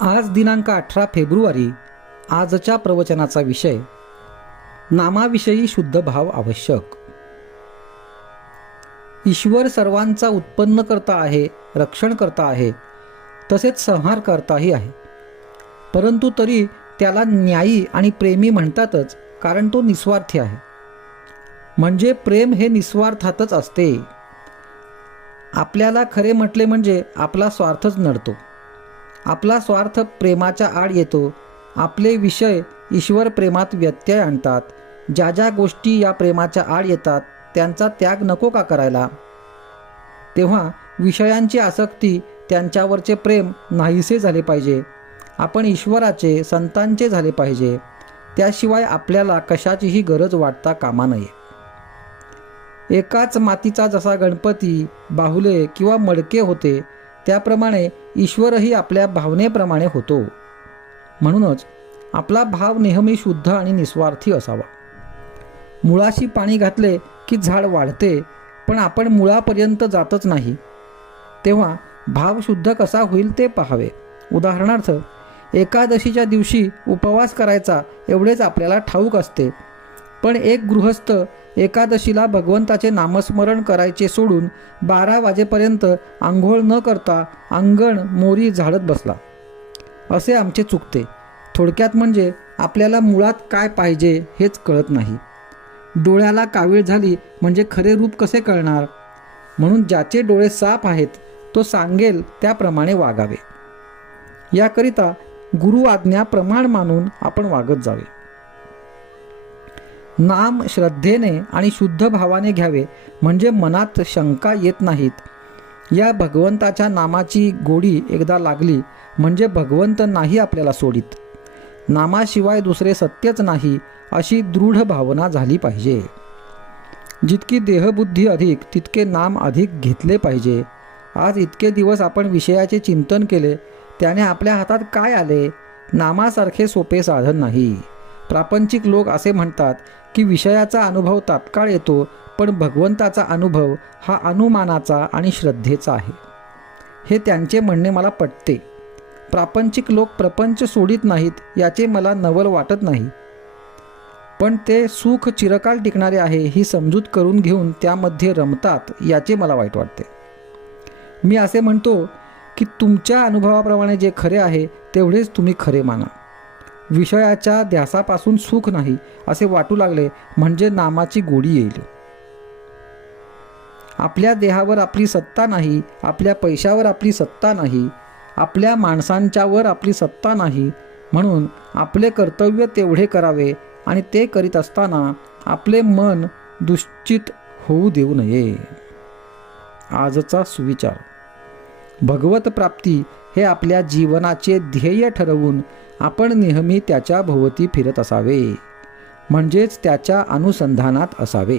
आज दिनांक 18 फेब्रुवारी. आजच्या प्रवचनाचा विषय नामाविषयी शुद्ध भाव आवश्यक. ईश्वर सर्वांचा उत्पन्न करता आहे, रक्षण करता आहे, तसेच संहार करताही आहे. परंतु तरी त्याला न्यायी आणि प्रेमी म्हणतातच, कारण तो निस्वार्थी आहे. म्हणजे प्रेम हे निस्वार्थातच असते. आपल्याला खरे म्हटले म्हणजे आपला स्वार्थच नडतो. आपला स्वार्थ प्रेमाच्या आड येतो. आपले विषय ईश्वर प्रेमात व्यत्यय आणतात. ज्या ज्या गोष्टी या प्रेमाच्या आड येतात त्यांचा त्याग नको का करायला? तेव्हा विषयांची आसक्ती, त्यांच्यावरचे प्रेम नाहीसे झाले पाहिजे. आपण ईश्वराचे, संतांचे झाले पाहिजे. त्याशिवाय आपल्याला कशाचीही गरज वाटता कामा नये. एकाच मातीचा जसा गणपती, बाहुले किंवा मडके होते, त्याप्रमाणे ईश्वरही आपल्या भावनेप्रमाणे होतो. म्हणूनच आपला भाव नेहमी शुद्ध आणि निस्वार्थी असावा. मुळाशी पाणी घातले की झाड वाढते, पण आपण मुळापर्यंत जातच नाही. तेव्हा भाव शुद्ध कसा होईल ते पाहावे. उदाहरणार्थ, एकादशीच्या दिवशी उपवास करायचा एवढेच आपल्याला ठाऊक असते, पण एक गृहस्थ एकादशीला भगवंताचे नामस्मरण करायचे सोडून 12 वाजेपर्यंत आंघोळ न करता अंगण मोरी झाडत बसला. असे आमचे चुकते. थोडक्यात म्हणजे आपल्याला मुळात काय पाहिजे हेच कळत नाही. डोळ्याला कावीळ झाली म्हणजे खरे रूप कसे कळणार? म्हणून ज्याचे डोळे साफ आहेत तो सांगेल त्याप्रमाणे वागावे. याकरिता गुरु आज्ञा प्रमाण मानून आपण वागत जावे. नाम श्रद्धेने आणि शुद्ध भावाने घ्यावे, म्हणजे मनात शंका येत नाहीत. या भगवंताच्या नामाची गोडी एकदा लागली म्हणजे भगवंत नाही आपल्याला सोडित. नामाशिवाय दुसरे सत्यच नाही, अशी दृढ भावना झाली पाहिजे. जितकी देहबुद्धी अधिक, तितके नाम अधिक घेतले पाहिजे. आज इतके दिवस आपण विषयाचे चिंतन केले, त्याने आपल्या हातात काय आले? नामासारखे सोपे साधन नाही. प्रापंचिक लोक असे म्हणतात की विषयाचा अनुभव तात्काळ येतो, पण भगवंताचा अनुभव हा अनुमानाचा आणि श्रद्धेचा आहे. हे त्यांचे म्हणणे मला पटते. प्रापंचिक लोक प्रपंच सोडित नाहीत याचे मला नवल वाटत नाही, पण ते सुख चिरकाल टिकणारे आहे ही समजूत करून घेऊन त्यामध्ये रमतात याचे मला वाईट वाटते. मी असे म्हणतो की तुमच्या अनुभवाप्रमाणे जे खरे आहे तेवढेच तुम्ही खरे माना. विषयाच्या ध्यासापासून सुख नाही असे वाटू लागले म्हणजे नामाची गोडी येईल. आपल्या देहावर आपली सत्ता नाही, आपल्या पैशावर आपली सत्ता नाही, आपल्या माणसांच्यावर आपली सत्ता नाही. म्हणून आपले कर्तव्य तेवढे करावे आणि ते करीत असताना आपले मन दुश्चित होऊ देऊ नये. आजचा सुविचार: भगवत प्राप्ती हे आपल्या जीवनाचे ध्येय ठरवून आपण नेहमी त्याच्या भोवती फिरत असावे, म्हणजेच त्याच्या अनुसंधानात असावे.